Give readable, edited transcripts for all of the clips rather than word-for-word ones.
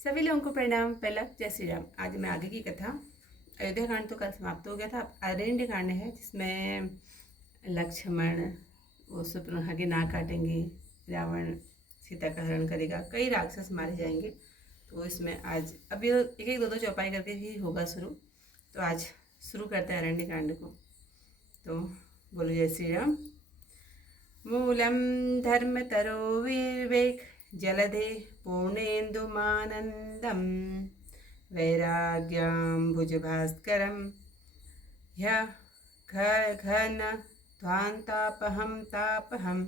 सभी लोगों को प्रणाम। पहला जय श्री राम। आज मैं आगे की कथा, अयोध्या कांड तो कल समाप्त हो गया था। अब अरण्य कांड है जिसमें लक्ष्मण वो शत्रुघ्न की नाक काटेंगे, रावण सीता का हरण करेगा, कई राक्षस मारे जाएंगे। तो इसमें आज अब ये एक एक दो दो चौपाई करके ही होगा शुरू। तो आज शुरू करते हैं अरण्य कांड को। तो बोलो जय श्री राम। मूलम धर्मतरो विवेक जलधे पूर्णेन्दुमानन्दं वैराग्यं भुजभास्करं घन ध्वान्तापहं तापहं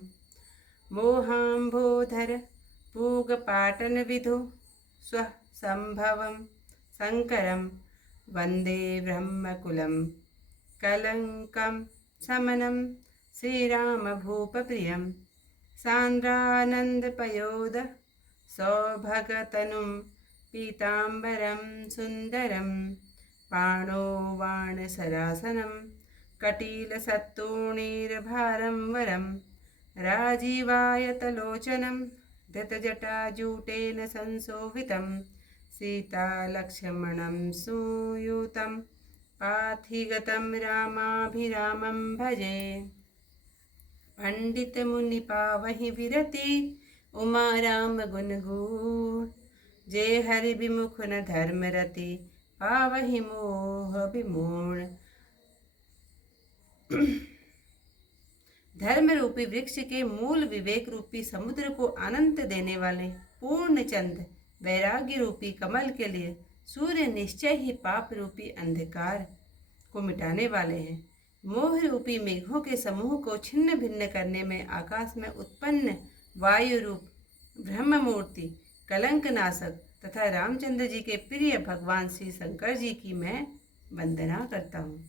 मोहाम्बोधर पूगपाटनविधो स्वसंभवं शङ्करं वन्दे ब्रह्मकुलं कलङ्कं समनं श्रीरामभूपप्रियं सान्द्रानन्दपयोद सौभगतनुं पीताम्बरं सुन्दरं पाणो बाणसरासनं कटीलसत्तूणीरभारं वरं राजीवायतलोचनं धृतजटाजूटेन संशोभितं सीतालक्ष्मणं सुयुतं पाथिगतं रामाभिरामं भजे। पंडित मुनि पावहि विरति उमा राम गुण गुण जय हरि विमुख न धर्म रति पावहि मोह विमूढ़। धर्म रूपी वृक्ष के मूल विवेक रूपी समुद्र को अनंत देने वाले पूर्ण चंद वैराग्य रूपी कमल के लिए सूर्य निश्चय ही पाप रूपी अंधकार को मिटाने वाले हैं। मोह रूपी मेघों के समूह को छिन्न भिन्न करने में आकाश में उत्पन्न वायु रूप ब्रह्म मूर्ति कलंक नाशक तथा रामचंद्र जी के प्रिय भगवान श्री शंकर जी की मैं वंदना करता हूँ,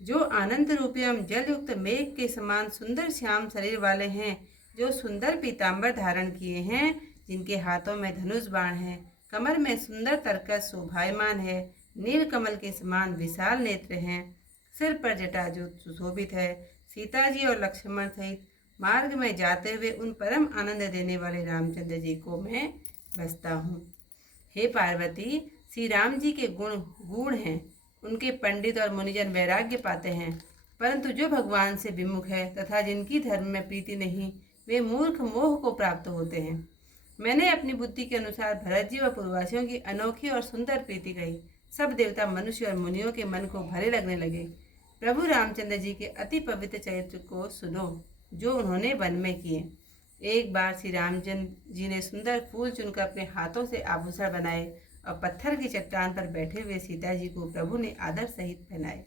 जो आनंद रूपी एवं जल युक्त मेघ के समान सुंदर श्याम शरीर वाले हैं, जो सुंदर पीताम्बर धारण किए हैं, जिनके हाथों में धनुष बाण है, कमर में सुंदर तरकस शोभायमान है, नील कमल के समान विशाल नेत्र हैं, सिर पर जटाजूट सुशोभित है। सीता जी और लक्ष्मण सहित मार्ग में जाते हुए उन परम आनंद देने वाले रामचंद्र जी को मैं बसता हूँ। हे पार्वती, श्री राम जी के गुण गूढ़ हैं, उनके पंडित और मुनिजन वैराग्य पाते हैं, परंतु जो भगवान से विमुख है तथा जिनकी धर्म में प्रीति नहीं, वे मूर्ख मोह को प्राप्त होते हैं। मैंने अपनी बुद्धि के अनुसार भरत जी व पूर्ववासियों की अनोखी और सुंदर प्रीति कही। सब देवता मनुष्य और मुनियों के मन को भले लगने लगे। प्रभु रामचंद्र जी के अति पवित्र चरित्र को सुनो जो उन्होंने वन में किए। एक बार श्री रामचंद्र जी ने सुंदर फूल चुनकर अपने हाथों से आभूषण बनाए और पत्थर की चट्टान पर बैठे हुए सीता जी को प्रभु ने आदर सहित पहनाए।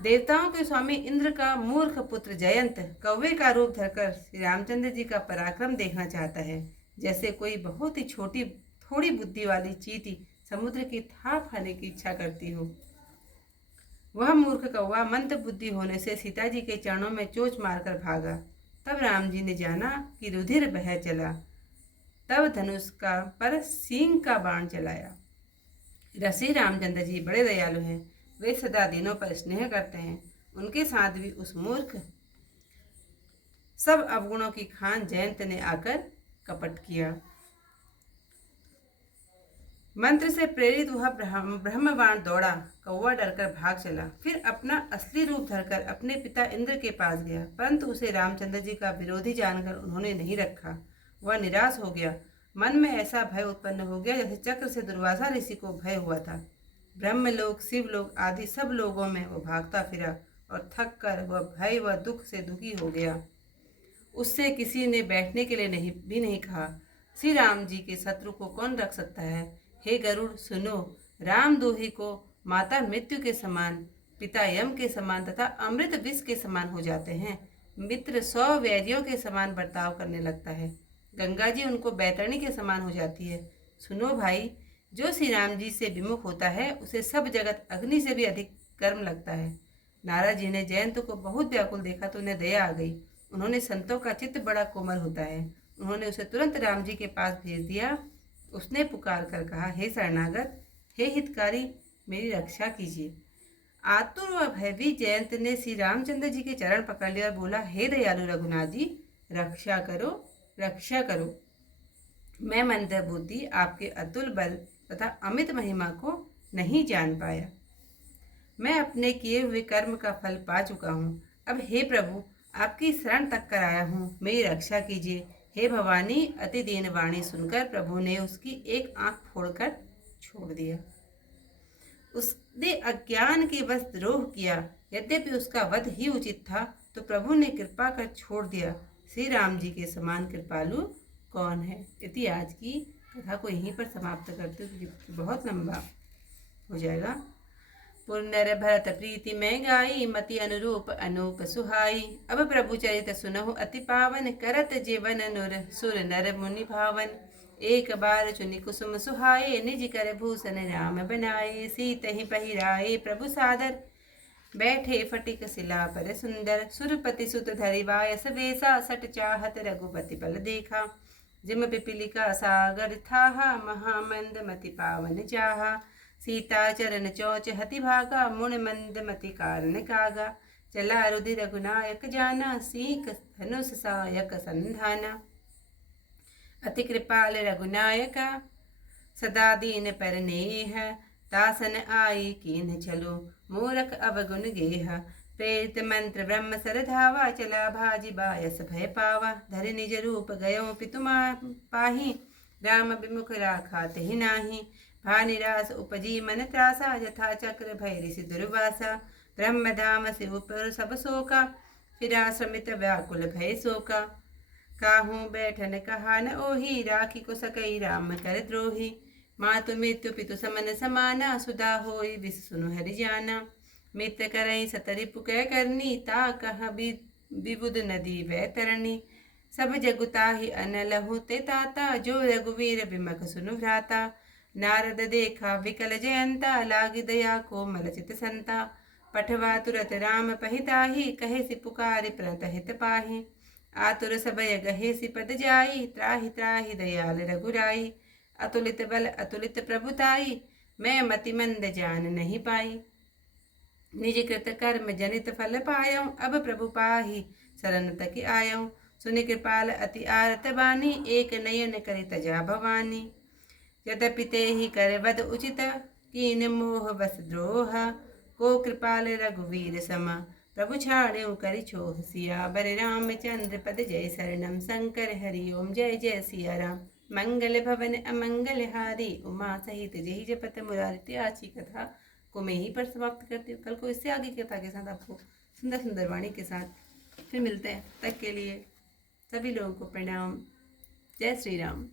देवताओं के स्वामी इंद्र का मूर्ख पुत्र जयंत कौवे का रूप धरकर श्री रामचंद्र जी का पराक्रम देखना चाहता है, जैसे कोई बहुत ही छोटी थोड़ी बुद्धि वाली चींटी समुद्र की थाप खाने की इच्छा करती हो। वह मूर्ख कौवा मंद बुद्धि होने से सीता जी के चरणों में चोंच मारकर भागा। तब राम जी ने जाना कि रुधिर बह चला, तब धनुष का पर सींग का बाण चलाया। श्री रामचंद्र जी बड़े दयालु हैं, वे सदा दीनों पर स्नेह करते हैं। उनके साथ भी उस मूर्ख सब अवगुणों की खान जयंत ने आकर कपट किया। मंत्र से प्रेरित वह ब्रह्मबाण दौड़ा, कौवा डरकर भाग चला, फिर अपना असली रूप धरकर अपने पिता इंद्र के पास गया, परंतु उसे रामचंद्र जी का विरोधी जानकर उन्होंने नहीं रखा। वह निराश हो गया। मन में ऐसा भय उत्पन्न हो गया जैसे चक्र से दुर्वासा ऋषि को भय हुआ था। ब्रह्मलोक, शिवलोक आदि सब लोगों में वह भागता फिरा और थक कर वह भय व दुख से दुखी हो गया। उससे किसी ने बैठने के लिए नहीं कहा। श्री राम जी के शत्रु को कौन रख सकता है। हे गरुड़ सुनो, राम दोही को माता मृत्यु के समान, पिता यम के समान तथा अमृत विष के समान हो जाते हैं। मित्र 100 वैरियों के समान बर्ताव करने लगता है। गंगा जी उनको बैतरणी के समान हो जाती है। सुनो भाई, जो श्री राम जी से विमुख होता है उसे सब जगत अग्नि से भी अधिक गर्म लगता है। नारद जी ने जयंत को बहुत व्याकुल देखा तो उन्हें दया आ गई। उन्होंने संतों का चित्त बड़ा कोमल होता है, उन्होंने उसे तुरंत राम जी के पास भेज दिया। उसने पुकार कर कहा, हे शरणागत, हे हितकारी, मेरी रक्षा कीजिए। आतुर व भयभीत जयंत ने श्री रामचंद्र जी के चरण पकड़ लिया और बोला, हे दयालु रघुनाथ जी, रक्षा करो, रक्षा करो। मैं मंद बुद्धि आपके अतुल बल तथा अमित महिमा को नहीं जान पाया। मैं अपने किए हुए कर्म का फल पा चुका हूँ। अब हे प्रभु, आपकी शरण तक कर आया हूँ, मेरी रक्षा कीजिए। हे भवानी, अति दीन वाणी सुनकर प्रभु ने उसकी एक आंख फोड़कर छोड़ दिया। उसने अज्ञान के वश द्रोह किया, यद्यपि उसका वध ही उचित था, तो प्रभु ने कृपा कर छोड़ दिया। श्री राम जी के समान कृपालु कौन है। इति आज की कथा को यहीं पर समाप्त करते हुए, क्योंकि बहुत लंबा हो जाएगा। पुनर भरत प्रीति में गाई, मति अनुरूप अनूप सुहाई। अब प्रभु चरित सुनहु अति पावन, करत जीवन नुर सुर नर मुनि भावन। एक बार चुनि कुसुम सुहाए, निज कर भूषण राम बनाए। सीत ही पहिराए प्रभु सादर, बैठे फटिक शिला पर सुंदर। सुरपति सुत धरि वायस वेसा, सट चाहत रघुपति पल देखा। जिम पिपीलिका सागर थाहा, महामंद मति पावन चाहा। सीता चरण चौच हति भागा, मुण मंद मति कारण कागा। चला रुधिर रघुनायक जाना, सीक धनुष सायक संधाना। अति कृपाल रघुनायका, सदा दीन पर नेह। तासन आई कीन चलो, मूरख अवगुण गेह। प्रेरित मंत्र ब्रह्म सर धावा, चला भाजी बायस भय पावा। धरि निज रूप गयो पितु पाही, राम विमुख राखा तेहि नाही। भानिरास उपजी मन त्रासा, यथा चक्र भय ऋषि दुर्वासा। ब्रह्म धाम शिव पर सब शोका, फिरा श्रमित व्याकुल भय शोका। काहू बैठन कहा न ओही, राखी को सकई राम कर द्रोही। मातु मृत्यु पितु समन समाना, सुधा होई विष सुनु हरि जाना। मित्र करई सतरिपु कै करनी, ता कह विबुध नदी वैतरणी। सब जगुताहि अनलहु ते ताता, जो रघुवीर बिमख सुनु भ्राता। नारद देखा विकल जयंता, लागी दया को मलचित संता। पठवा तुरत राम पहिताही, कहे सि पुकारि प्रणत हित पाही। आतुर सबय गहे सि पद जाई, त्राहि त्राहि दयाल रघुराई। अतुलित बल अतुलित प्रभुताई, मैं मति मंद जान नहीं पाई। निज कृत कर्म जनित फल पायऊँ, अब प्रभु पाही शरण तक आयऊँ। सुनि कृपाल अति आरत बानी, एक नयन करि तजा भवानी। यद्यपि ते ही कर वद उचित, कीन मोह बस द्रोह। को कृपाल रघुवीर समा, प्रभु छाड़्यो करि छोह। सियावर रामचंद्र पद जय, शरणम शंकर हरि ओम। जय जय सिया राम। मंगल भवन अमंगल हारी, उमा सहित जय जपत मुरारी। आज की कथा को मैं यहीं पर समाप्त करती हूँ। कल को इससे आगे की कथा के साथ आपको सुंदर सुंदर वाणी के साथ फिर मिलते हैं। तक के लिए सभी लोगों को प्रणाम। जय श्री राम।